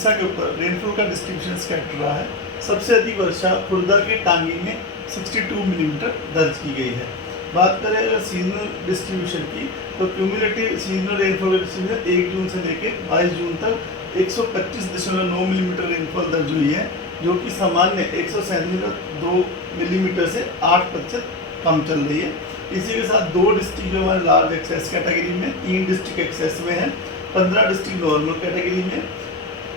उड़ीसा के ऊपर रेनफॉल का डिस्ट्रीब्यूशन स्कैटर रहा है। सबसे अधिक वर्षा खुर्दा के टांगी में 62 मिलीमीटर दर्ज की गई है। बात करें अगर सीजनल डिस्ट्रीब्यूशन की, तो क्यूमुलेटिव सीजनल रेनफॉल का डिस्ट्रीब्यूशन 1 जून से लेकर 22 जून तक 125.9 मिलीमीटर रेनफॉल दर्ज हुई है, जो कि सामान्य 137.2 मिलीमीटर से 8% कम चल रही है। इसी के साथ 2 डिस्ट्रिक्ट जो हमारे लार्ज एक्सेस कैटेगरी में, 3 डिस्ट्रिक्ट एक्सेस में है, 15 डिस्ट्रिक्ट नॉर्मल कैटेगरी में,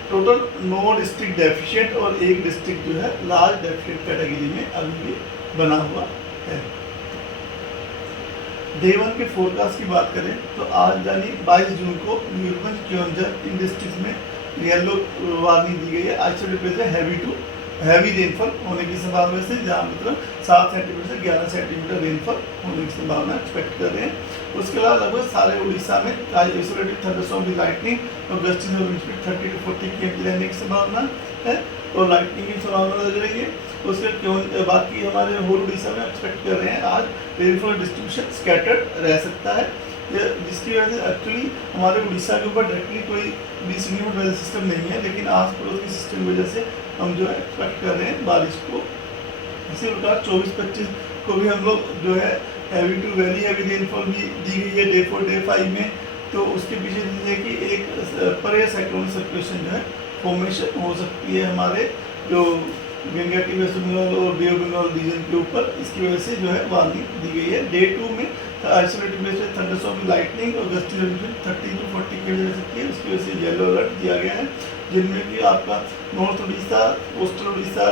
टोटल 9 डिस्ट्रिक्ट डेफिशिएंट और 1 डिस्ट्रिक्ट जो है लार्ज डेफिशिएंट कैटेगरी में अभी भी बना हुआ है। डे 1 के फोरकास्ट की बात करें तो आज यानी 22 जून को मयूरभंज, क्योंझर इन डिस्ट्रिक्ट में येलो वार्निंग दी गई है। आइसोलेटेड से हैवी रेनफॉल होने की संभावना से, जहाँ मतलब 7 सेंटीमीटर से 11 सेंटीमीटर रेनफॉल होने की संभावना एक्सपेक्ट कर रहे हैं। उसके अलावा लगभग सारे उड़ीसा में आइसोलेटेड थंडरस्टॉर्म विद लाइटनिंग और gusting wind speed 30 to 40 km रहने की संभावना है और लाइटनिंग की संभावना लग रही है। उसके बाकी हमारे होल उड़ीसा में एक्सपेक्ट कर रहे हैं आज रेनफॉल डिस्ट्रीब्यूशन स्कैटर्ड रह सकता है, जिसकी वजह से एक्चुअली हमारे उड़ीसा के ऊपर डायरेक्टली कोई भी सिग्निफिकेंट वेदर सिस्टम नहीं है, लेकिन आस पड़ोस की सिस्टम की वजह से हम जो है एक्सपेक्ट कर रहे हैं बारिश को। इसी प्रकार 24-25 को भी हम लोग जो है heavy to very heavy rainfall भी दी गई है डे 4 डे 5 में। तो उसके पीछे ये कि एक परे साइक्लोनिक सर्कुलेशन जो है फॉर्मेशन हो सकती है हमारे जो गंगेटिक वेस्ट बंगाल और बे ऑफ बंगाल रीजन के ऊपर। इसकी वजह से जो है वार्निंग दी गई है। डे 2 में आइसोलेटेड प्लेस में थंडरस्टॉर्म विद लाइटनिंग और गस्टी विंड 30 to 40 km रह सकती है। उसकी वजह से येलो अलर्ट दिया गया है, जिनमें कि आपका north Orissa, coastal Orissa,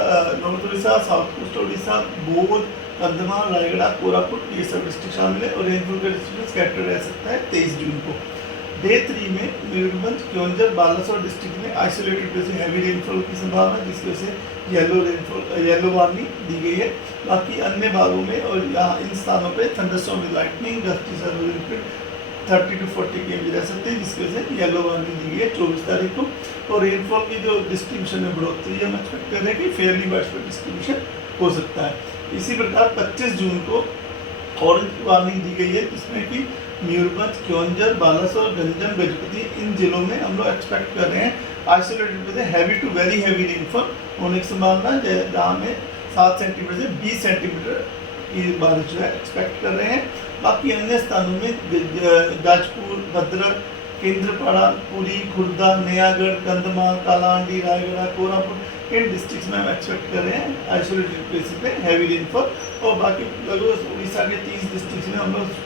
north Orissa, south coastal Orissa, बौद्ध, कंधमाल, रायगढ़, कोरापुट ये सब डिस्ट्रिक्ट शामिल है और रेनफॉल का डिस्ट्रीब्यूशन स्कैटर्ड रह सकता है 23 जून को। डे 3 में मयूरभंज, क्योंझर, बालासोर डिस्ट्रिक्ट में आइसोलेटेड प्लेस में हैवी रेनफॉल की संभावना, जिसकी वजह से येलो वार्निंग दी गई है। बाकी अन्य भागों में और यहाँ इन स्थानों पे thunderstorm with lightning, gusty service speed 30 to 40 km रह सकते हैं, जिसकी वजह से येलो वार्निंग दी गई है 24 तारीख को। और रेनफॉल की जो डिस्ट्रीब्यूशन में बढ़ोतरी हम एक्सपेक्ट कर रहे हैं कि फेयरली वाइडस्प्रेड डिस्ट्रीब्यूशन हो सकता है। इसी प्रकार 25 जून को ऑरेंज वार्निंग दी गई है, जिसमें कि मयूरभंज, क्योंझर, बालासोर, गंजम, गजपति इन जिलों में हम लोग एक्सपेक्ट कर रहे हैं आइसोलेटेड में heavy to very heavy rainfall होने की संभावना, जहाँ में 7 सेंटीमीटर से 20 सेंटीमीटर की बारिश जो है एक्सपेक्ट कर रहे हैं। बाकी अन्य स्थानों में जाजपुर, भद्रक, केंद्रपाड़ा, पुरी, खुर्दा, नयागढ़, कंधमाल, कालाहांडी, रायगढ़, कोरापुट इन डिस्ट्रिक्ट्स में हम एक्सपेक्ट कर रहे हैं आइसोलेटेड प्लेसेस पे हैवी रेनफॉल। और बाकी लगभग उड़ीसा के 30 डिस्ट्रिक्ट्स में हम लोग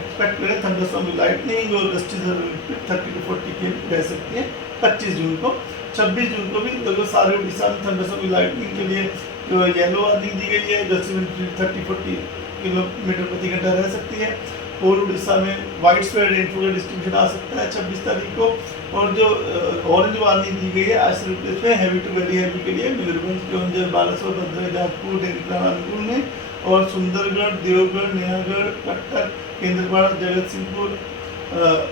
एक्सपेक्ट करें थंडरस्टॉर्म विद लाइटनिंग और गस्टी 30 to 40 km रह सकती है 25 जून को। 26 जून को भी लगभग सारे उड़ीसा में थंडरस्टॉर्म विद लाइटनिंग के लिए जो येलो वार्निंग दी गई है, गस्टी 30-40 किलोमीटर प्रति घंटा रह सकती है। और उड़ीसा में वाइड स्प्रेड रेनफॉल का डिस्ट्रीब्यूशन आ सकता है 26 तारीख को। और जो ऑरेंज वार्निंग दी गई है आइसोलेटेड प्लेस में हैवी टू वेरी हैवी के लिए मयूरभंज, क्योंझर, बालासोर, भद्रक, जाजपुर, ढेंकानाल, अनुगुल में, और सुंदरगढ़, देवगढ़, नयागढ़, कटक, केंद्रपाड़ा, जगत सिंहपुर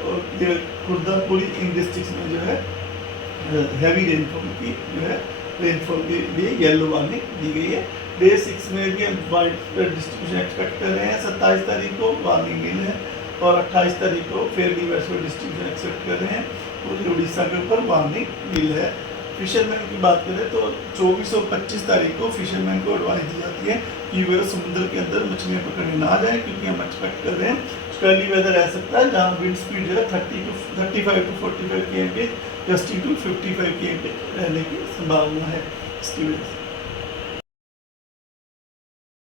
और खुर्दा, पुरी इन डिस्ट्रिक्ट में जो है हैवी रेनफॉल की जो है रेनफॉल के लिए येलो वार्निंग दी गई है। डे 6 में भी हम वाइड स्प्रेड डिस्ट्रीब्यूशन एक्सपेक्ट कर रहे हैं। 27 तारीख को वार्निंग नील है और 28 तारीख को फेयरली वाइडस्प्रेड डिस्ट्रीब्यूशन एक्सपेक्ट कर रहे हैं। पूरे उड़ीसा के ऊपर वार्निंग नील है। फिशरमैन की बात करें तो 24 और 25 तारीख को फिशरमैन को एडवाइस दी जाती है कि वे समुद्र के अंदर मछलियाँ पकड़ने ना जाए, क्योंकि हम एक्सपेक्ट कर रहे हैं स्पेली वेदर रह सकता है, जहाँ विंड स्पीड जो है 35 to 45 km, gusty to 55 km रहने की संभावना है इसकी वजह से।